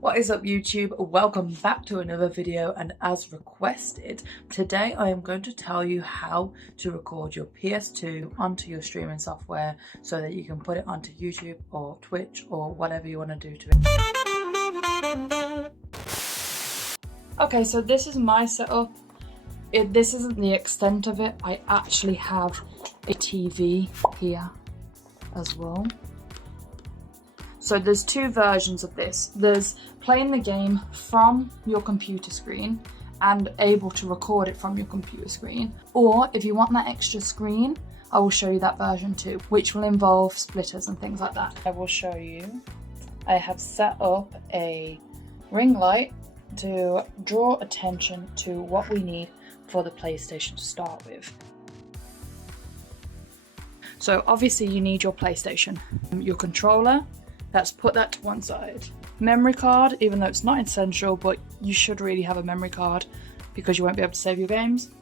What is up YouTube? Welcome back to another video, and as requested, today I am going to tell you how to record your PS2 onto your streaming software so that you can put it onto YouTube or Twitch or whatever you want to do to it. Okay, so this is my setup. This isn't the extent of it. I actually have a TV here as well. So there's two versions of this. There's playing the game from your computer screen and able to record it from your computer screen. Or if you want that extra screen, I will show you that version too, which will involve splitters and things like that. I will show you. I have set up a ring light to draw attention to what we need for the PlayStation to start with. So obviously you need your PlayStation, your controller. Let's put that to one side. Memory card, even though it's not essential, but you should really have a memory card because you won't be able to save your games.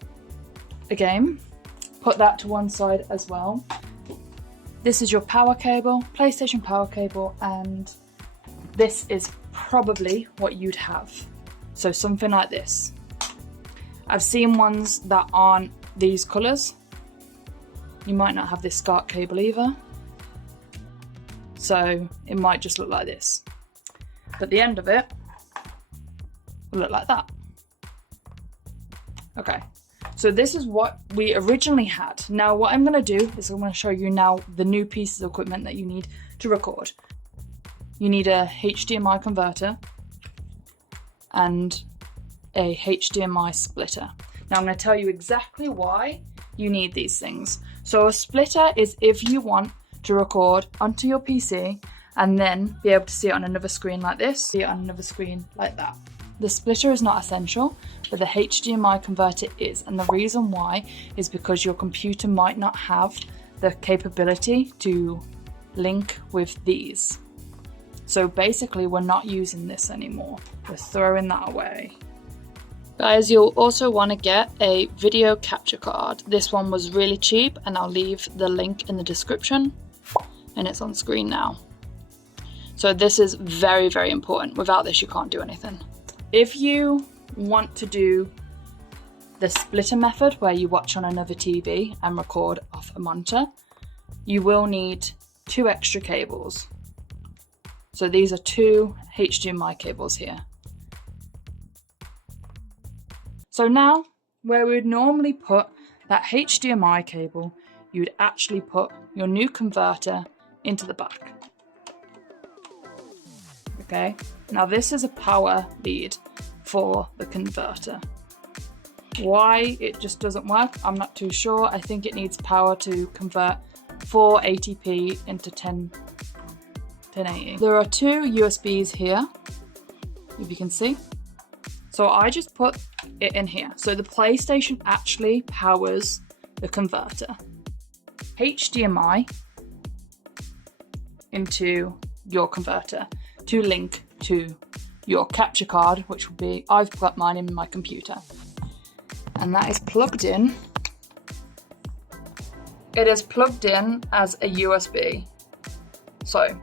A game, put that to one side as well. This is your power cable, PlayStation power cable, and this is probably what you'd have. So something like this. I've seen ones that aren't these colours. You might not have this SCART cable either. So it might just look like this. But the end of it will look like that. Okay, so this is what we originally had. Now what I'm going to do is I'm going to show you now the new pieces of equipment that you need to record. You need a HDMI converter and a HDMI splitter. Now I'm going to tell you exactly why you need these things. So a splitter is if you want to record onto your PC and then be able to see it on another screen like this, see it on another screen like that. The splitter is not essential, but the HDMI converter is, and the reason why is because your computer might not have the capability to link with these. So basically we're not using this anymore. We're throwing that away. Guys, you'll also want to get a video capture card. This one was really cheap and I'll leave the link in the description. And it's on screen now. So this is very, very important. Without this, you can't do anything. If you want to do the splitter method where you watch on another TV and record off a monitor, you will need 2 extra cables. So these are 2 HDMI cables here. So now, where we would normally put that HDMI cable, you'd actually put your new converter into the back. Okay, now this is a power lead for the converter. Why it just doesn't work, I'm not too sure. I think it needs power to convert 480p into 1080. There are 2 USBs here, if you can see. So I just put it in here. So the PlayStation actually powers the converter. HDMI into your converter to link to your capture card, which will be, I've got mine in my computer, and that is plugged in. It is plugged in as a USB. So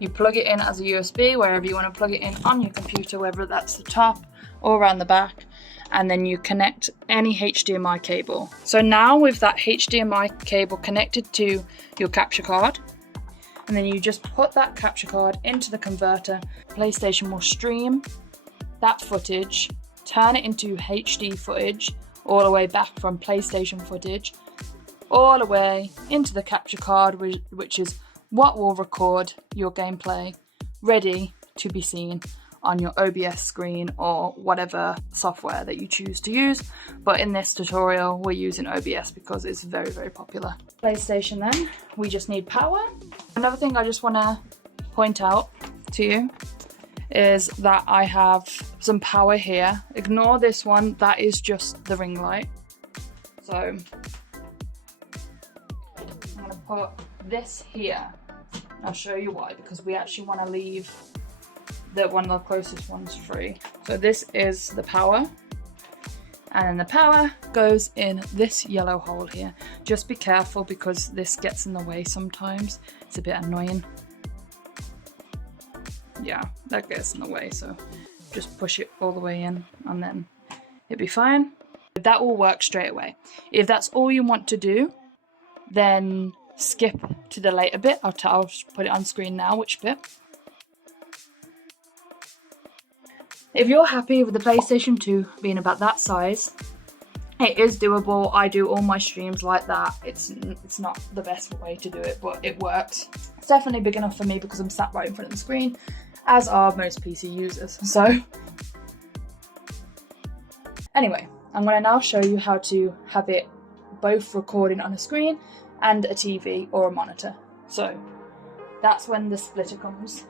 you plug it in as a USB wherever you want to plug it in on your computer, whether that's the top or around the back, and then you connect any HDMI cable. So now with that HDMI cable connected to your capture card, and then you just put that capture card into the converter, PlayStation will stream that footage, turn it into HD footage, all the way back from PlayStation footage, all the way into the capture card, which is what will record your gameplay, ready to be seen on your OBS screen or whatever software that you choose to use. But in this tutorial, we're using OBS because it's very, very popular. PlayStation then, we just need power. Another thing I just want to point out to you is that I have some power here. Ignore this one, that is just the ring light. So I'm going to put this here. I'll show you why, because we actually want to leave one of the closest ones free. So this is the power, and then the power goes in this yellow hole here. Just be careful because this gets in the way sometimes. It's a bit annoying. yeah, that gets in the way, so just push it all the way in and then it'll be fine. That will work straight away. If that's all you want to do, then skip to the later bit. I'll put it on screen now, which bit. If you're happy with the PlayStation 2 being about that size, it is doable. I do all my streams like that. It's not the best way to do it, but it works. It's definitely big enough for me because I'm sat right in front of the screen, as are most PC users. So anyway, I'm going to now show you how to have it both recording on a screen and a TV or a monitor. So that's when the splitter comes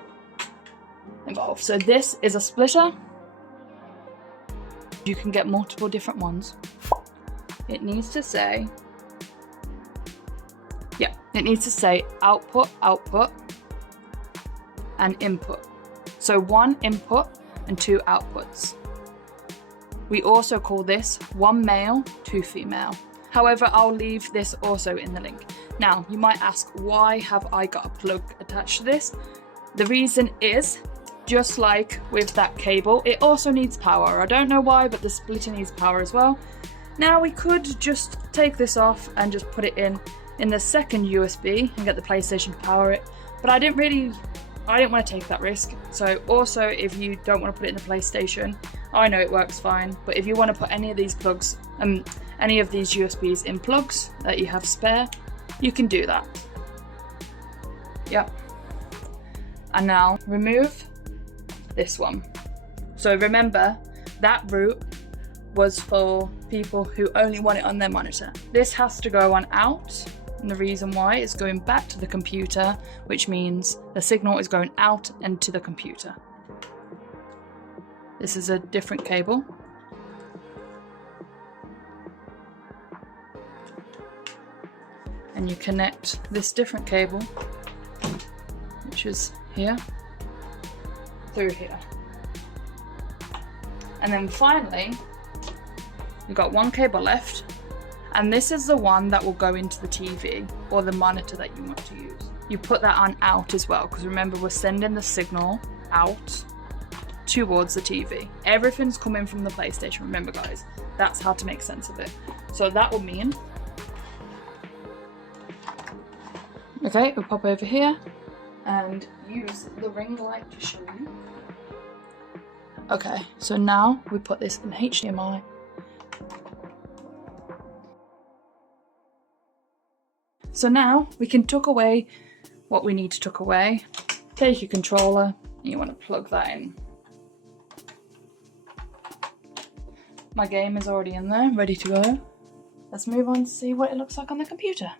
involved. So this is a splitter. You can get multiple different ones. It needs to say, output, output, and input. So 1 input and 2 outputs. We also call this 1 male, 2 female. However, I'll leave this also in the link. Now, you might ask, why have I got a plug attached to this? The reason is, just like with that cable, it also needs power. I don't know why, but the splitter needs power as well. Now, we could just take this off and just put it in the second USB and get the PlayStation to power it, but I didn't want to take that risk. So also, if you don't want to put it in the PlayStation, I know it works fine, but if you want to put any of these plugs, any of these USBs in plugs that you have spare, you can do that. Yep. And now remove this one. So remember, that route was for people who only want it on their monitor. This has to go on out, and the reason why is going back to the computer, which means the signal is going out and to the computer. This is a different cable. And you connect this different cable, which is here, through here. And then finally, we've got one cable left, and this is the one that will go into the TV or the monitor that you want to use. You put that on out as well, because remember, we're sending the signal out towards the TV. Everything's coming from the PlayStation, remember guys. That's how to make sense of it. So that will mean, okay, we'll pop over here and use the ring light to show you. Okay, so now we put this in HDMI. So now we can tuck away what we need to tuck away. Take your controller, and you want to plug that in. My game is already in there, ready to go. Let's move on to see what it looks like on the computer.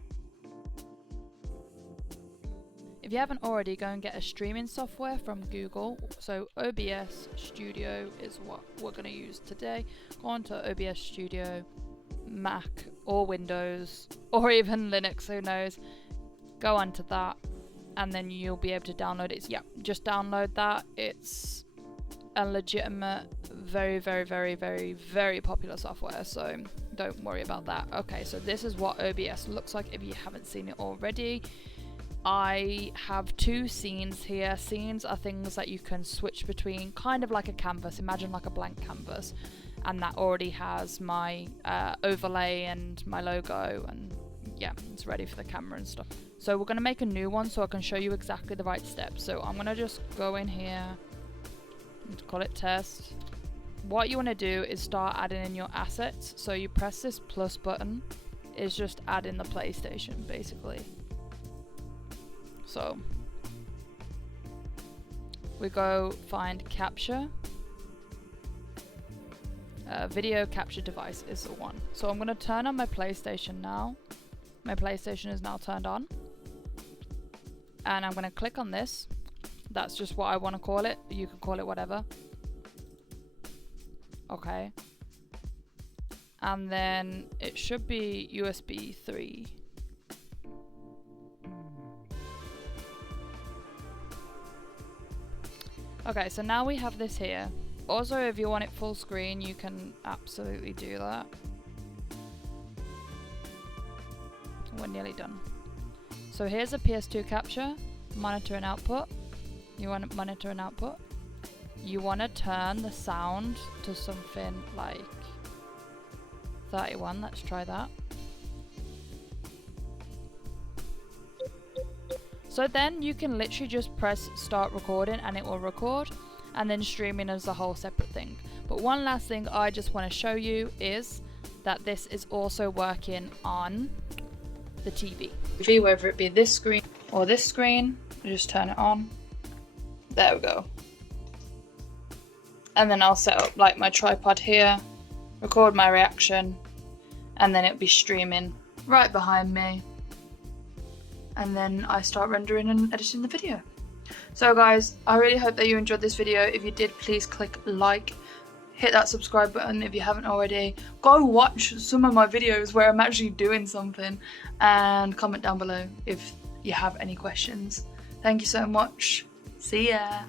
If you haven't already, go and get a streaming software from Google. So OBS Studio is what we're going to use today. Go on to OBS Studio, Mac or Windows or even Linux, who knows. Go on to that and then you'll be able to download it. Yeah, just download that. It's a legitimate, very, very, very, very, very popular software, so don't worry about that. Okay, so this is what OBS looks like if you haven't seen it already. I have 2 scenes here. Scenes are things that you can switch between, kind of like a canvas. Imagine like a blank canvas, and that already has my overlay and my logo, and yeah, it's ready for the camera and stuff. So we're going to make a new one so I can show you exactly the right steps. So I'm going to just go in here and call it test. What you want to do is start adding in your assets. So you press this plus button, is just add in the PlayStation basically. So we go find capture. Video capture device is the one. So I'm going to turn on my PlayStation now. My PlayStation is now turned on. And I'm going to click on this. That's just what I want to call it. You can call it whatever. Okay. And then it should be USB 3. Okay, so now we have this here. Also, if you want it full screen, you can absolutely do that. We're nearly done. So here's a PS2 capture, monitor and output. You want to monitor and output. You want to turn the sound to something like 31. Let's try that. So then you can literally just press start recording and it will record, and then streaming is a whole separate thing. But one last thing I just want to show you is that this is also working on the TV. Whether it be this screen or this screen, you just turn it on. There we go. And then I'll set up like my tripod here, record my reaction, and then it'll be streaming right behind me. And then I start rendering and editing the video. So guys, I really hope that you enjoyed this video. If you did, please click like, hit that subscribe button if you haven't already. Go watch some of my videos where I'm actually doing something, and comment down below if you have any questions. Thank you so much. See ya.